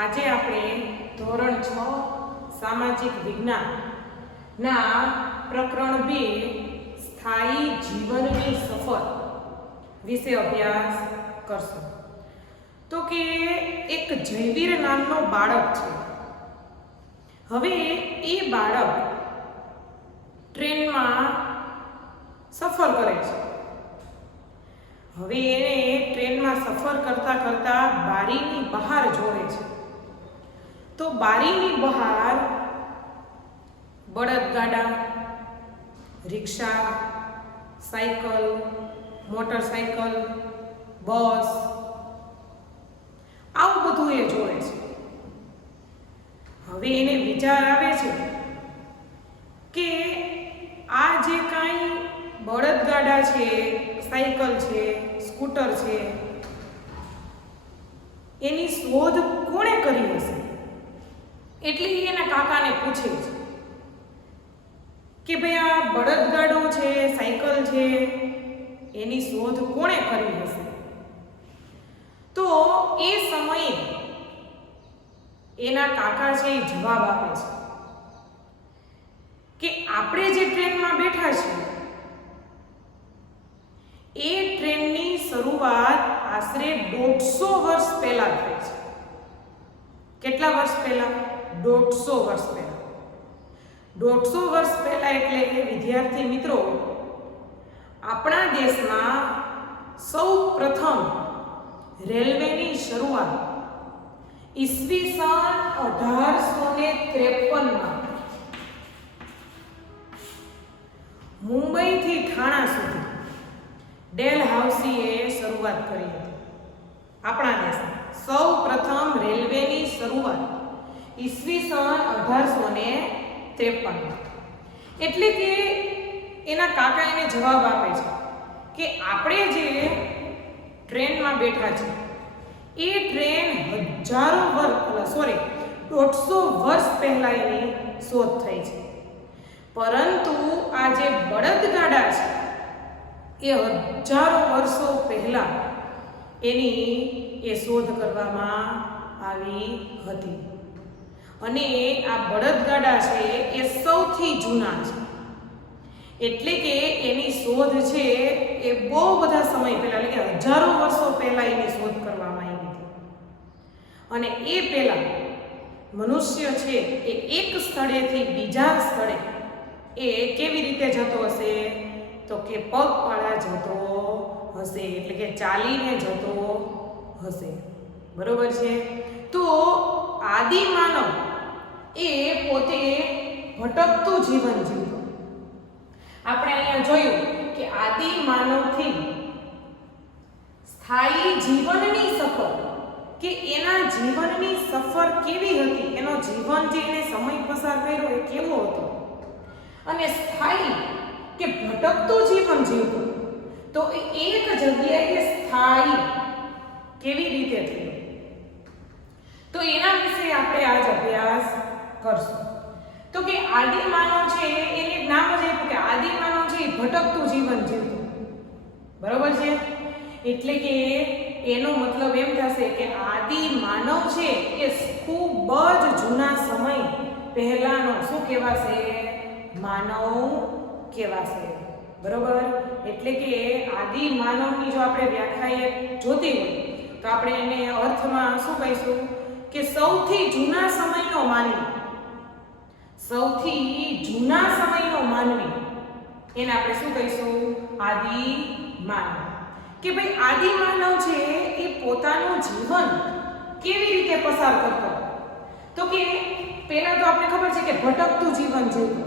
આજે આપણે ધોરણ 6 સામાજિક વિજ્ઞાનના પ્રકરણ 2 સ્થાયી જીવનની સફર વિશે અભ્યાસ કરશું. તો કે એક જયવીર નામનો બાળક છે. હવે એ બાળક ટ્રેનમાં સફર કરે છે. હવે એને ટ્રેનમાં સફર કરતા કરતા બારીની બહાર જોવે છે. તો બારીની બહાર બળદગાડા, રિક્ષા, સાયકલ, મોટરસાયકલ, બસ આવું બધું એ જોવે છે. હવે એને વિચાર આવે છે કે આ જે કાંઈ બળદગાડા છે, સાયકલ છે, સ્કૂટર છે, એની શોધ કોણે કરી હશે? એટલે એના કાકાને પૂછે છે કે ભાઈ આ બળદગાડો છે, સાયકલ છે, એની શોધ કોણે કરી હશે? તો એ સમયે એના કાકા છે એ જવાબ આપે છે કે આપણે જે ટ્રેનમાં બેઠા છીએ એ ટ્રેનની શરૂઆત આશરે 150 વર્ષ પહેલા થઈ છે. કેટલા વર્ષ પહેલા? 150 વર્ષ પહેલા. 150 વર્ષ પહેલા એટલે વિદ્યાર્થી મિત્રો, આપણા દેશમાં સૌ પ્રથમ રેલવેની શરૂઆત ઈસવીસન 1853માં મુંબઈથી ઠાણા સુધી ડેલહાઉસીએ શરૂઆત કરી હતી. આપણા દેશમાં સૌ પ્રથમ રેલવેની શરૂઆત ઈસવીસન 1853. એટલે કે એના કાકા એને જવાબ આપે છે કે આપણે જે ટ્રેનમાં બેઠા છે એ ટ્રેન 150 વર્ષ પહેલા એની શોધ થઈ છે. પરંતુ આ જે બળદગાડા છે એ હજારો વર્ષો પહેલા એની એ શોધ કરવામાં આવી હતી. અને આ બળદગાડા છે એ સૌથી જૂના છે. એટલે કે એની શોધ છે એ બહુ બધા સમય પહેલા, એટલે કે હજારો વર્ષો પહેલા એની શોધ કરવામાં આવી હતી. અને એ પહેલા મનુષ્ય છે એ એક સ્થળેથી બીજા સ્થળે એ કેવી રીતે જતો હશે? તો કે પગપાળા જતો હશે, એટલે કે ચાલીને જતો હશે. બરોબર છે? તો આદિમાનવ એ પોતે ભટકતું જીવન જીવતો. આપણે અહીંયા જોયું કે આદિમાનવથી સ્થાયી જીવનની સફર, કે એના જીવનની સફર કેવી હતી, એનો જીવન જે એને સમય પસાર કર્યો એ કેવો હતો, અને સ્થાયી કે ભટકતું જીવન જીવતું. તો એક જગ્યાએ સ્થાયી કેવી રીતે થયું? તો એના વિશે આપણે આજ અભ્યાસ કરશું. તો કે આદિમાનવ છે એને નામ જ આપ્યું કે આદિમાનવ છે એ ભટકતું જીવન જીવતું. બરોબર છે? એટલે કે એનો મતલબ એમ થશે કે આદિમાનવ છે એ ખૂબ જ જૂના સમય પહેલાનો શું કહેવાશે? માનવ કહેવાશે. બરોબર? એટલે કે આદિમાનવની જો આપણે વ્યાખ્યા જોતી હોય તો આપણે એને અર્થમાં શું કહીશું કે સૌથી જૂના સમયનો માનવી. સૌથી જૂના સમયનો માનવી એને આપણે શું કહીશું? આદિમાનવ. કે ભાઈ આદિમાનવ છે એ પોતાનું જીવન કેવી રીતે પસાર કરતો? તો કે પહેલા તો આપણે ખબર છે કે ભટકતું જીવન જીવતો.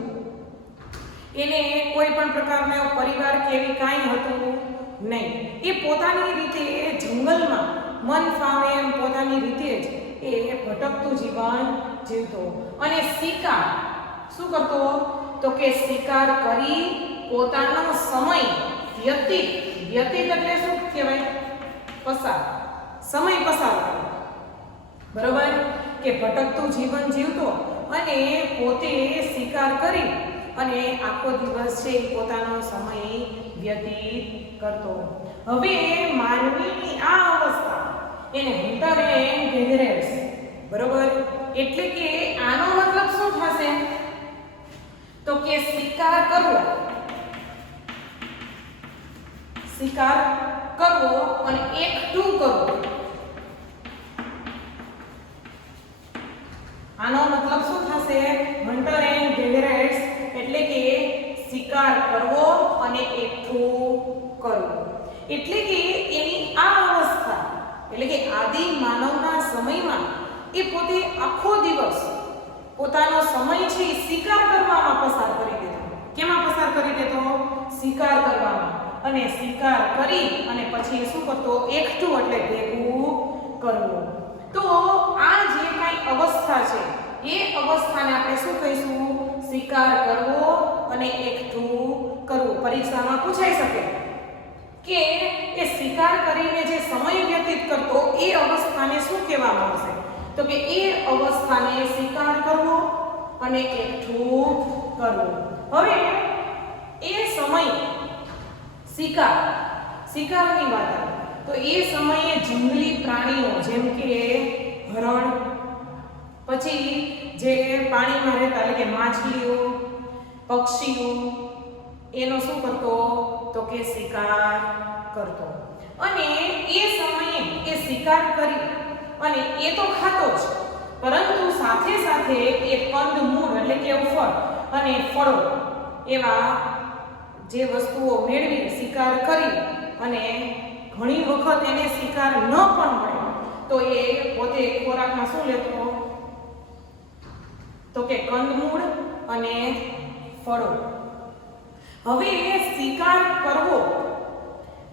એને કોઈ પણ પ્રકારનો પરિવાર કે એવી કાંઈ હતું નહીં. એ પોતાની રીતે જંગલમાં મન ફાવે એમ પોતાની રીતે જ એ ભટકતું જીવન જીવતો. અને શિકાર શું કરતો? તો કે શિકાર કરી પોતાનો સમય વ્યતીત એટલે શું કહેવાય? પસાર, સમય પસાર કરતો. બરોબર? કે ભટકતું જીવન જીવતો અને પોતે શિકાર કરી અને આખો દિવસ છે પોતાનો સમય વ્યતીત કરતો. હવે માનવીની આ અવસ્થા એને હન્ટર એન્ડ ગેધરર્સ, બરોબર કે શિકાર કરવો, શિકાર કરવો અને એકઠું કરવું. આનો મતલબ શું થશે? હન્ટર એન્ડ ગેધરર્સ એટલે કે શિકાર કરવો અને એકઠું કરવું. એટલે કે એની આ અવસ્થા એટલે કે આદિ માનવના સમયમાં એ પોતે આખો દિવસ પોતાનો સમય છે શિકાર કરવામાં પસાર કરી દેતો. કેમાં પસાર કરી દેતો? શિકાર કરવામાં. અને શિકાર કરી અને પછી શું કરતો? એકઠું એટલે ભેગું કરવું. તો આ જે કાંઈ અવસ્થા છે એ અવસ્થાને આપણે શું કહીશું? શિકાર કરવો અને એકઠું કરવું. પરીક્ષામાં પૂછાઈ શકે કે એ શિકાર કરીને જે સમય વ્યતીત કરતો એ અવસ્થાને શું કહેવામાં આવશે? તો કે એ અવસ્થાને શિકાર કરવો અને એકઠું કરવું. હવે એ સમય શિકારની વાત આવે તો એ સમયે જંગલી પ્રાણીઓ જેમ કે હરણ, પછી જે પાણીમાં રહેતા એટલે કે માછલીઓ, પક્ષીઓ, એનો શું કરતો? તો કે શિકાર કરતો. અને એ સમયે એ શિકાર કરી અને એ તો ખાતો જ, પરંતુ સાથે સાથે એ કંદમૂળ એટલે કે ફળ અને ફળો એવા જે વસ્તુઓ મેળવી શિકાર કરી અને ઘણી વખત એને શિકાર ન પણ મળે તો એ પોતે ખોરાકમાં શું લેતો? તો કે કંદમૂળ અને ફળો. હવે એ શિકાર કરવો,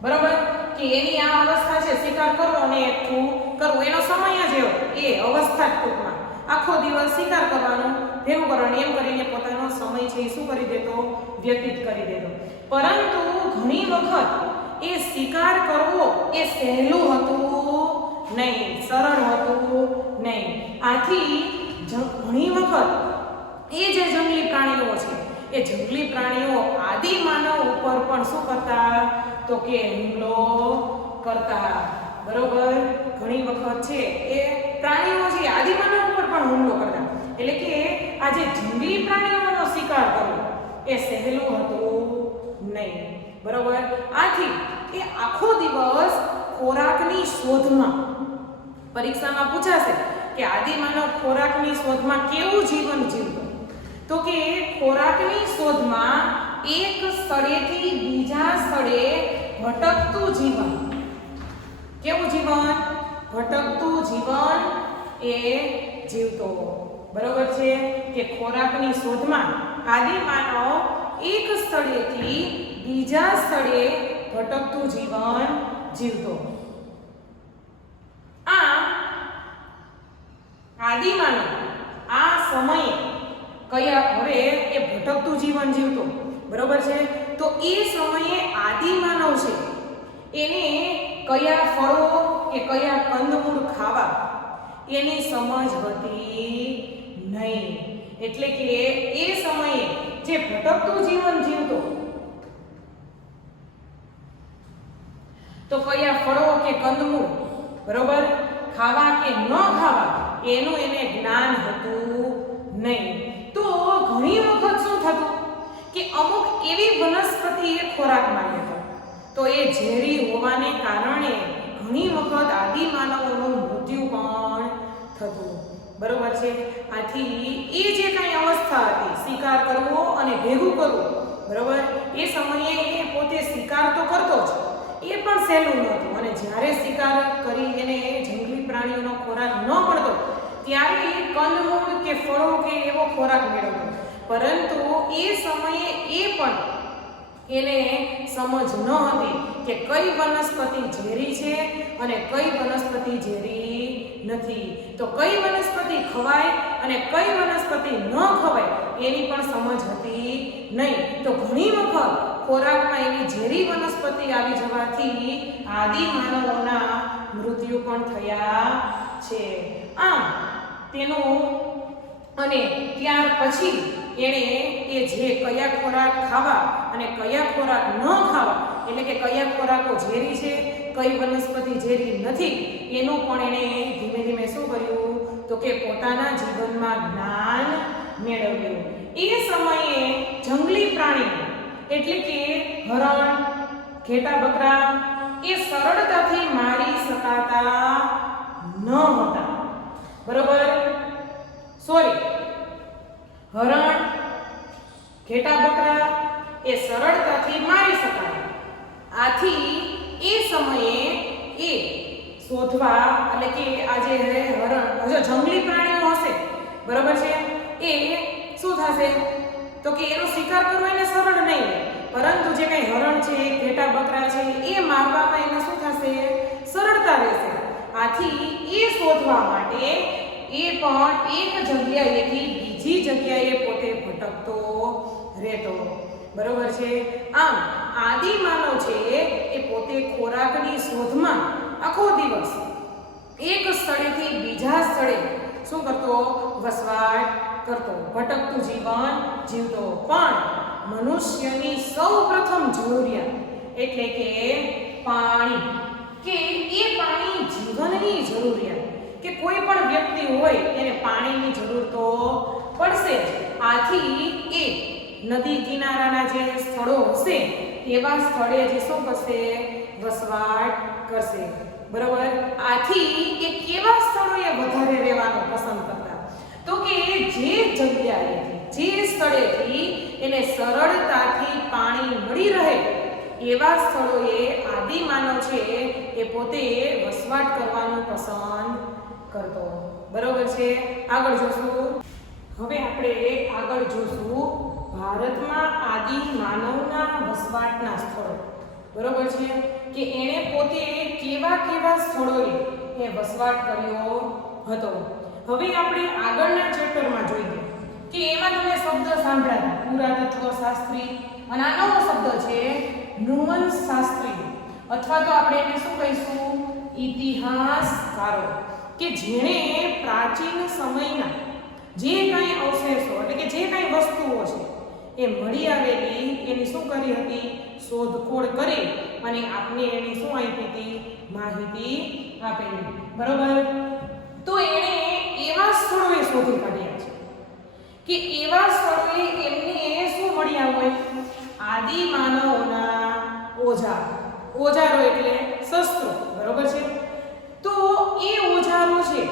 બરાબર, કે એની આ અવસ્થા છે શિકાર કરવો અને એકઠું કરવું. એનો સમય જ એવો, એ અવસ્થા જ ટૂંકમાં આખો દિવસ શિકાર કરવાનું, ભેગું કરવાનું, એમ કરીને પોતાનો સમય છે એ શું કરી દેતો? વ્યતીત કરી દેતો. પરંતુ ઘણી વખત એ શિકાર કરવો એ સહેલું હતું નહીં, સરળ હતું નહીં. આથી ઘણી વખત એ જે જંગલી પ્રાણીઓ છે એ જંગલી પ્રાણીઓ આદિ માનવ ઉપર પણ શું કરતા? તો કે હુમલો કરતા. બરોબર, ઘણી વખત છે એ પ્રાણીઓ છે આદિ માનવ ઉપર પણ હુમલો કરતા. એટલે કે આ જે જંગલી પ્રાણીઓનો શિકાર કરવો એ સહેલું હતું નહીં. બરોબર, આથી એ આખો દિવસ ખોરાકની શોધમાં, પરીક્ષામાં પૂછાશે કે આદિ માનવ ખોરાકની શોધમાં કેવું જીવન જીવતો? તો કે ખોરાકની શોધમાં એક સ્થળેથી બીજા સ્થળે ભટકતું જીવન. કેવું જીવન? ભટકતું જીવન એ જીવતો. બરોબર છે કે ખોરાકની શોધમાં આદિ માનવ એક સ્થળેથી બીજા સ્થળે ભટકતું જીવન જીવતો. આ આદિ માનવ આ સમયે કયા? હવે એ ભટકતું જીવન જીવતો. બરોબર છે, તો એ સમયે આદિ માનવ છે એને કયા ફળો કે કયા કંદમૂળ ખાવા એની સમજ હતી નહીં. એટલે કે એ સમયે જે ભટકતું જીવન જીવતો તો કયા ફળો કે કંદમૂળ, બરોબર, ખાવા કે ન ખાવા એનું એને જ્ઞાન હતું નહીં. તો ઘણી વખત શું થતું કે અમુક એવી વનસ્પતિ એ ખોરાકમાં લેતો તો એ ઝેરી હોવાને કારણે ઘણી વખત આદિ માનવોનું મૃત્યુ પણ થતું. બરોબર છે, આથી એ જે કાંઈ અવસ્થા હતી શિકાર કરવો અને ભેગું કરવું, બરોબર, એ સમયે એ પોતે શિકાર તો કરતો જ, એ પણ સહેલું નહોતું. અને જ્યારે શિકાર કરી એને જંગલી પ્રાણીઓનો ખોરાક ન મળતો ત્યારે એ કંદમૂળ કે ફળો કે એવો ખોરાક મેળવતો. પરંતુ એ સમયે એ પણ એને સમજ ન હતી કે કઈ વનસ્પતિ ઝેરી છે અને કઈ વનસ્પતિ ઝેરી નથી. તો કઈ વનસ્પતિ ખવાય અને કઈ વનસ્પતિ ન ખવાય એની પણ સમજ હતી નહીં. તો ઘણી વખત ખોરાકમાં એવી ઝેરી વનસ્પતિ આવી જવાથી આદિ માનવોના મૃત્યુ પણ થયા છે. આમ તેનું અને ત્યાર પછી એણે એ જે કયા ખોરાક ખાવા અને કયા ખોરાક ન ખાવા, એટલે કે કયા ખોરાકો ઝેરી છે કઈ વનસ્પતિ ઝેરી નથી, એનું પણ એણે ધીમે ધીમે શું કર્યું? તો કે પોતાના જીવનમાં જ્ઞાન મેળવ્યું. એ સમયે જંગલી પ્રાણીઓ એટલે કે હરણ, ઘેટા બકરા એ સરળતાથી મારી શકાતા ન હતા. બરોબર? સોરી, હરણ, ઘેટા બકરા એ સરળતાથી મારી શકાય. આથી એ સમયે એ શોધવા એટલે કે આ જે હરણ જો જંગલી પ્રાણીઓ હશે, બરોબર છે, એ શું થશે તો કે એનો શિકાર કરવો એને સરળ નહીં, પરંતુ જે કંઈ હરણ છે, ઘેટા બકરા છે એ મારવામાં એને શું થશે સરળતા રહેશે. આથી એ શોધવા માટે એ પણ એક જગ્યાએથી બીજી જગ્યાએ પોતે ભટકતો રહેતો. બરોબર છે? આમ આદિમાનવ છે એ પોતે ખોરાકની શોધમાં આખો દિવસ એક સ્થળેથી બીજા સ્થળે શું કરતો વસવાટ કરતો, ભટકતું જીવન જીવતો. પણ મનુષ્યની સૌપ્રથમ જરૂરિયાત એટલે કે પાણી, કે એ પાણી જીવનની જરૂરિયાત, કે કોઈ પણ વ્યક્તિ હોય એને પાણીની જરૂર તો પડશે જ. આથી એ નદી કિનારાના જે સ્થળો હશે એવા સ્થળે જે શું કરશે વસવાટ કરશે. બરોબર? આથી એ કેવા સ્થળોએ વધારે રહેવાનું પસંદ કરતા તો કે જે જગ્યાએથી, જે સ્થળેથી એને સરળતાથી પાણી મળી રહે એવા સ્થળોએ આદિમાનવ છે એ પોતે વસવાટ કરવાનું પસંદ કરતો. બરોબર છે? આગળ જોશું. હવે આપણે આગળ જોશું ભારતમાં આદિ માનવના વસવાટના સ્થળો. બરોબર છે કે એણે પોતે કેવા કેવા સ્થળોએ એ વસવાટ કર્યો હતો. હવે આપણે આગળના ચેપ્ટરમાં જોઈએ કે એમાં તમે શબ્દ સાંભળ્યા પુરાતત્વ શાસ્ત્રી, અને આ નવો શબ્દ છે નૃવંશ શાસ્ત્રી, અથવા તો આપણે એને શું કહીશું ઇતિહાસકારો, કે જેણે પ્રાચીન સમયના જે કાંઈ અવશેષો એટલે કે જે કાંઈ વસ્તુઓ છે એ મળી આવેલી એની શું કરી હતી શોધખોળ કરી અને આપને એની શું આપી હતી માહિતી આપેલી. બરોબર? તો એણે એવા સ્થળોએ શોધી કાઢ્યા છે કે એવા સ્થળોએ એમને શું મળ્યા હોય આદિ માનવોના ઓજારો એટલે શસ્ત્રો. બરોબર છે? તો એ ઓજારો છે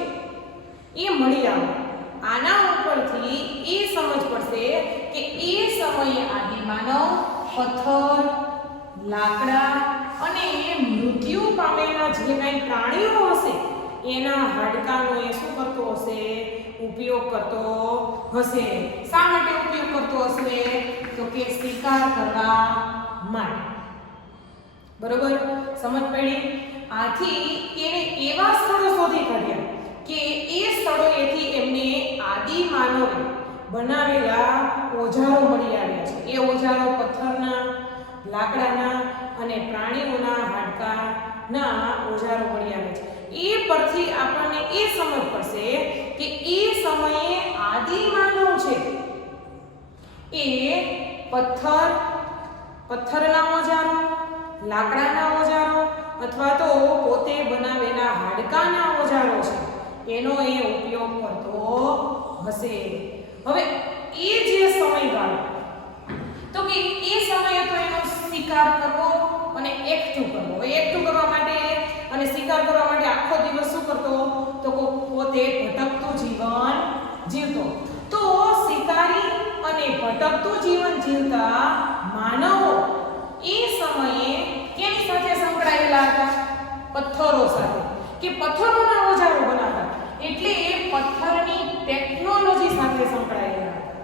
એ મળી આવે. આના ઉપરથી એ સમજ પડશે કે એ સમયે આદિમાનવ પથ્થર, લાકડા અને મૃત્યુ પામેલા જે કંઈ પ્રાણીઓ હશે એના હાડકાનો એ શું કરતો હશે ઉપયોગ કરતો હશે. શા માટે ઉપયોગ કરતો હશે તો કે શિકાર કરવા માટે. બરોબર? સમજ પડી? આથી એને એવા સ્થળો શોધી કાઢ્યા કે એ સ્થળોએથી એમને આદિમાનવે બનાવેલા ઓજારો મળી આવ્યા છે. એ ઓજારો પથ્થરના, લાકડાના અને પ્રાણીઓના હાડકાના ઓજારો મળી આવ્યા છે. એ પરથી આપણને એ સમજ પડશે કે એ સમયે આદિમાનવ છે એ પથ્થરના ઓજારો, લાકડાના ઓજારો અથવા તો પોતે બનાવેલા હાડકાના ઓજારો છે એનો એ ઉપયોગ કરતો હશે. હવે એ જે સમયગાળો તો કે એ સમયે તો એનો શિકાર કરવો અને એકઠું કરવો. હવે એકઠું કરવા માટે અને શિકાર કરવા માટે આખો દિવસ શું કરતો તો પોતે ભટકતું જીવન જીવતો. તો શિકારી અને ભટકતું જીવન જીવતા માનવો એ સમયે કેની સાથે સંકળાયેલા હતા પથ્થરો સાથે, કે પથ્થરોના ઓજારો બનાવતા એટલે એ પથ્થરની ટેકનોલોજી સાથે સંકળાયેલા હતા.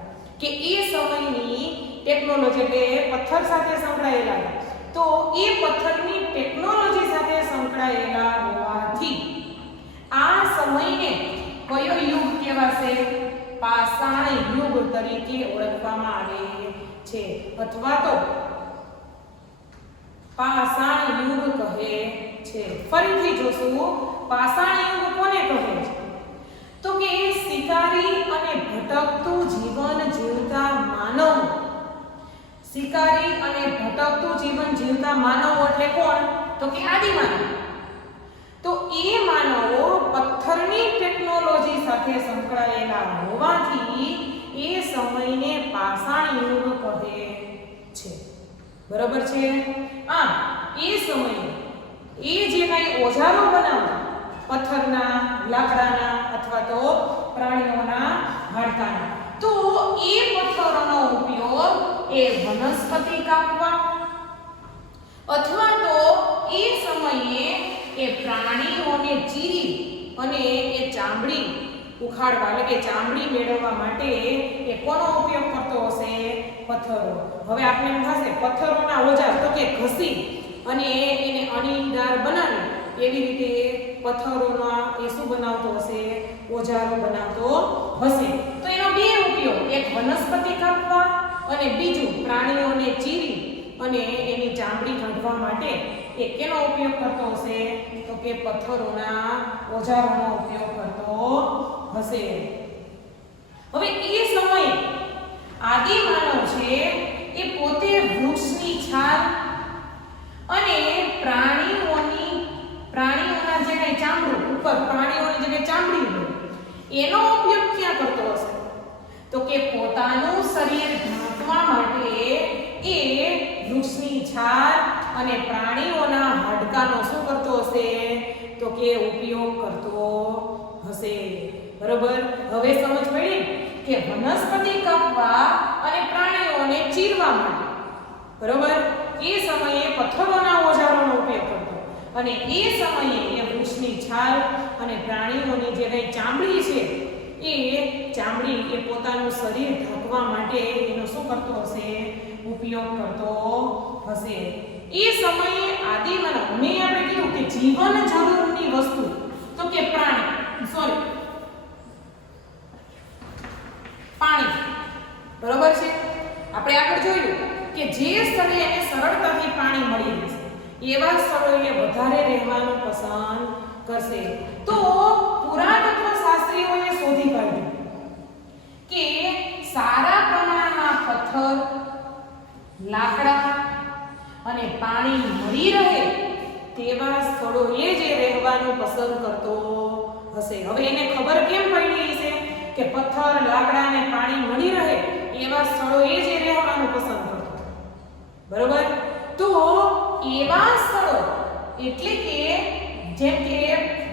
કે એ સમયની ટેકનોલોજી એટલે પથ્થર સાથે સંકળાયેલા હતા. તો એ પથ્થરની ટેકનોલોજી સાથે સંકળાયેલા હોવાથી આ સમયને કયો યુગ કહેવાશે પાષાણ યુગ તરીકે ઓળખવામાં આવે છે, અથવા તો પાષાણ યુગ કહે છે. ફરીથી જોશું પાષાણ યુગ કોને કહે છે તો કે શિકારી અને ભટકતું જીવન જીવતા માનવ. શિકારી અને ભટકતું જીવન જીવતા માનવો એટલે કોણ તો કે આદિમાનવ. તો એ માનવો પથ્થરની ટેકનોલોજી સાથે સંકળાયેલા હોવાથી એ સમયને પાષાણ યુગ કહે છે. બરાબર છે. એ સમયે એ જે કાંઈ ઓજારો બનાવતા પથ્થરના, લાકડાના અથવા તો પ્રાણીઓના હાડકાના, તો એ પથ્થરોનો ઉપયોગ એ વનસ્પતિ કાપવા અથવા તો એ સમયે એ પ્રાણીઓને ચીરી અને એ ચામડી ઉખાડવા એટલે કે ચામડી મેળવવા માટે એ કોનો ઉપયોગ કરતો હશે? પથ્થરો. હવે આપણે એમ થશે પથ્થરોના ઓજાર તો કે ઘસી અને એને અણીદાર બનાવી એવી રીતે પથ્થરોના એ શું બનાવતો હશે? ઓજારો બનાવતો હશે. તો એનો બે ઉપયોગ, એક વનસ્પતિ કાપવા અને બીજું પ્રાણીઓને ચીરી અને એની ચામડી કાઢવા માટે એ કેનો ઉપયોગ કરતો હશે? તો કે પથ્થરોના ઓજારોનો ઉપયોગ કરતો હશે. હવે એ સમયે આદિમાનવ છે એ પોતે વૃક્ષની છાલ અને પ્રાણીઓના જે કઈ ચામડું ઉપર પ્રાણીઓની જે કઈ ચામડી હોય એનો ઉપયોગ ક્યાં કરતો હશે? તો કે પોતાનું શરીર ઢાંકવા માટે એ વૃક્ષની છાલ અને પ્રાણીઓના હાડકાનો શું કરતો હશે? તો કે ઉપયોગ કરતો હશે. બરોબર. હવે સમજ પડી કે વનસ્પતિ કાપવા અને પ્રાણીઓને ચીરવા માટે બરોબર એ સમયે પથ્થરોના ઓજારોનો ઉપયોગ કરતો અને એ સમયે એ વૃક્ષની છાલ અને પ્રાણીઓની જે કઈ ચામડી છે એ ચામડી એ પોતાનું શરીર ઢાંકવા માટે એનો શું કરતો હશે? ઉપયોગ કરતો હશે. એ સમયે આદિમાનવ મેં આપણે કીધું કે જીવન જરૂરની વસ્તુ તો કે પાણી બરોબર છે. આપણે આગળ જોયું કે જે સ્થળે એને સરળતાથી પાણી મળી રહેશે એવા સ્થળોએ વધારે રહેવાનું પસંદ કરશે. તો પુરાતત્વ શાસ્ત્રીઓએ શોધી કાઢ્યું કે સારા પ્રમાણમાં પથ્થર, લાકડા અને પાણી મળી રહે તેવા સ્થળોએ જે રહેવાનું પસંદ કરતો હશે. હવે એને ખબર કેમ પડી છે કે પથ્થર, લાકડા અને પાણી મળી રહે એવા સ્થળોએ જે રહેવાનું પસંદ કરતો? બરોબર. તો એવા સ્થળો એટલે કે જેમ કે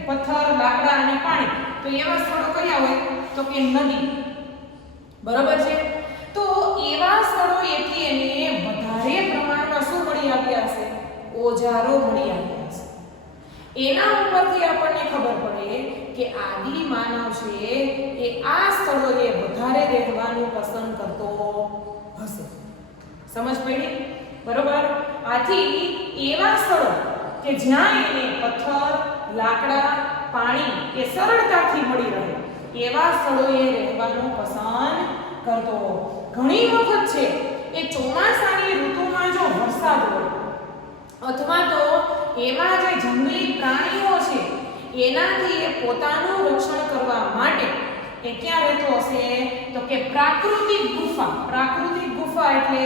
પથ્થર, લાકડા અને પાણી, તો એવા સ્થળો કયા હોય? તો કે નદી. બરોબર છે. તો એવા સ્થળોએથી એને વધારે પ્રમાણમાં શું મળી આવ્યા હશે? ઓજારો મળી આવ્યા હશે. એના ઉપરથી આપણને ખબર પડે કે આદિ માનવ છે એ આ સ્થળોએ વધારે રહેવાનું પસંદ કરતો હશે. સમજ પડી? બરોબર. આથી એવા સ્થળો કે જ્યાં એને પથ્થર, લાકડા, પાણી એ સરળતાથી મળી રહે એવા સ્થળોએ રહેવાનું પસંદ કરતો. ઘણી વખત છે એ ચોમાસાની ઋતુમાં જો વરસાદ હોય અથવા તો એવા જે જંગલી પ્રાણીઓ છે એનાથી એ પોતાનું રક્ષણ કરવા માટે એ ક્યાં રહેતો હશે? તો કે પ્રાકૃતિક ગુફા. પ્રાકૃતિક ગુફા એટલે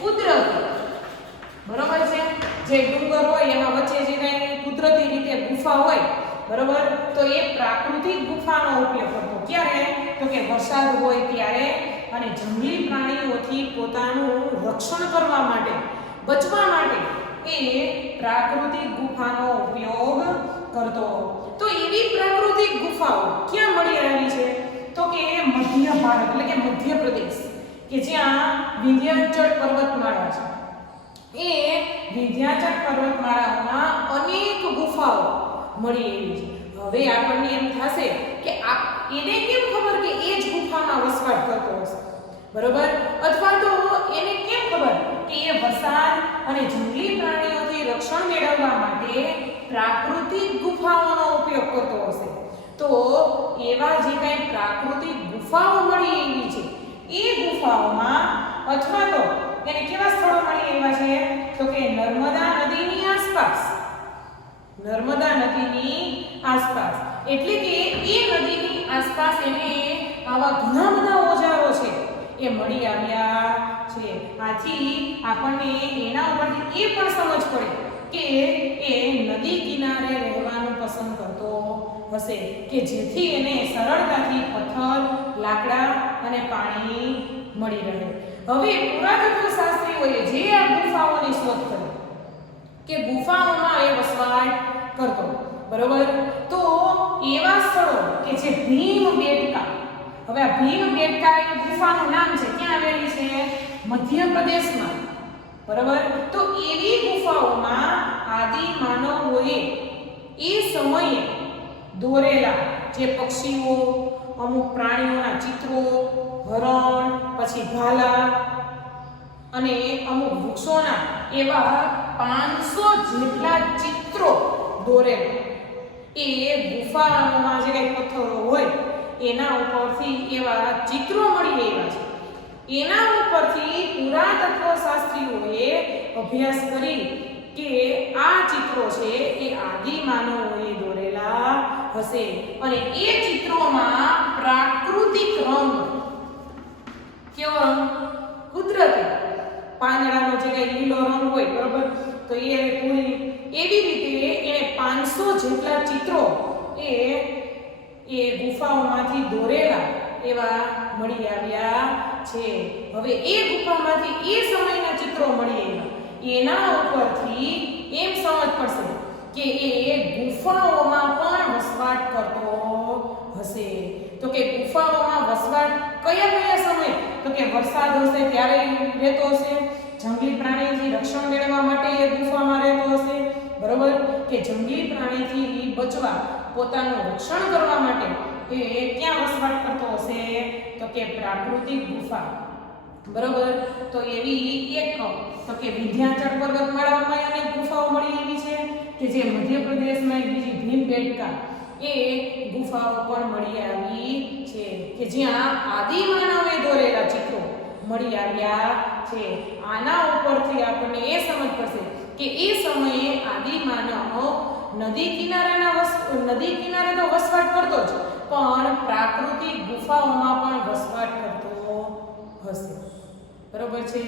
કુદરતી. બરોબર છે. જે ડુંગર હોય એમાં વચ્ચે જે કઈ કુદરતી રીતે ગુફા હોય બરોબર, તો એ પ્રાકૃતિક ગુફાનો ઉપયોગ કરતો. ક્યારે? તો કે વરસાદ હોય ત્યારે અને જંગલી પ્રાણીઓથી પોતાનું રક્ષણ કરવા માટે, બચવા માટે એ પ્રાકૃતિક ગુફાનો ઉપયોગ કરતો. તો એવી પ્રાકૃતિક ગુફાઓ ક્યાં મળી આવી છે? તો કે મધ્ય ભારત એટલે કે મધ્ય પ્રદેશ કે જ્યાં વિંધ્યાચલ પર્વતમાળા છે. એ વિંધ્યાચલ પર્વતમાળામાં અનેક ગુફાઓ મળી આવી છે. હવે આપણને એમ થશે કે એને કેમ ખબર કે એ જ ગુફામાં વસવાટ કરતો હશે? બરોબર. અથવા તો એને કેમ ખબર કે એ વરસાદ અને જંગલી પ્રાણીઓથી રક્ષણ મેળવવા માટે પ્રાકૃતિક ગુફાઓનો ઉપયોગ કરતો હશે? તો એવા જે કંઈ પ્રાકૃતિક ગુફાઓ મળી આવી છે એ ગુફાઓમાં અથવા તો એને કેવા સ્થળો મળી આવ્યા છે? તો કે નર્મદા નદીની આસપાસ. નર્મદા નદીની આસપાસ એટલે કે એ નદીની આસપાસ એને આવા ઘણા બધા ઓજારો છે એ મળી આવ્યા છે. આથી આપણને એના ઉપરથી એ પણ સમજ પડે કે એ નદી કિનારે રહેવાનું પસંદ કરતો હશે કે જેથી એને સરળતાથી પથ્થર, લાકડા અને પાણી મળી રહે. હવે પુરાતત્વ શાસ્ત્રીઓએ જે આ ગુફાઓની શોધ કરી કે ગુફાઓમાં એ વસવાટ કરતો, બરોબર. તો એવા સ્થળો કે જે ભીમબેટકા, હવે આ ભીમબેટકા એ ગુફાનું નામ છે, ક્યાં આવેલી છે? મધ્યપ્રદેશમાં, બરોબર. તો એવી ગુફાઓમાં આદિ માનવોએ એ સમયે દોરેલા જે પક્ષીઓ, અમુક પ્રાણીઓના ચિત્રો, હરણ, પછી ભાલા અને અમુક વૃક્ષોના એવા 500 જેટલા ચિત્રો દોરેલા એ ગુફાઓમાં જે કંઈ પથ્થરો હોય એના ઉપરથી એવા ચિત્રો મળી આવ્યા છે. એના ઉપરથી પુરાતત્વ શાસ્ત્રીઓએ અભ્યાસ કરી કે આ ચિત્રો છે એ આદિ માનવોએ દોરેલા હશે અને એ ચિત્રોમાં પ્રાકૃતિક રંગ, કેવો રંગ? કુદરતી પાંદડાનો જે કંઈ લીલો રંગ હોય, બરોબર, તો એ પૂરી એવી રીતે એને 500 જેટલા ચિત્રો એ ગુફાઓમાંથી દોરેલા એવા મળી આવ્યા છે. હવે એ ગુફામાંથી એ સમયના ચિત્રો મળી આવ્યા, એના ઉપરથી એમ સમજ પડશે કે એ ગુફાઓમાં પણ વસવાટ કરતો હશે. તો કે ગુફાઓમાં વસવાટ કયા કયા સમય? તો કે વરસાદ હશે ત્યારે રહેતો હશે, જંગલી પ્રાણીથી રક્ષણ મેળવવા માટે એ ગુફામાં રહેતો હશે, બરોબર, કે જંગલી પ્રાણીથી બચવા, પોતાનું રક્ષણ કરવા માટે એ ક્યાં વસવાટ કરતો હશે? તો કે પ્રાકૃતિક ગુફા, બરોબર. તો એવી એક તો કે વિંધ્યાચલ પર્વતમાળામાં અનેક ગુફાઓ મળી એવી છે કે જે મધ્યપ્રદેશમાં એક બીજી ભીમબેટકા એ ગુફાઓ પણ મળી આવી છે કે જ્યાં આદિ માનવે દોરેલા ચિત્રો મળી આવ્યા છે. આના ઉપરથી આપણને એ સમજ પડશે કે એ સમયે આદિ માનવ નદી કિનારે તો વસવાટ કરતો જ, પણ પ્રાકૃતિક ગુફાઓમાં પણ વસવાટ કરતો હશે, બરોબર છે.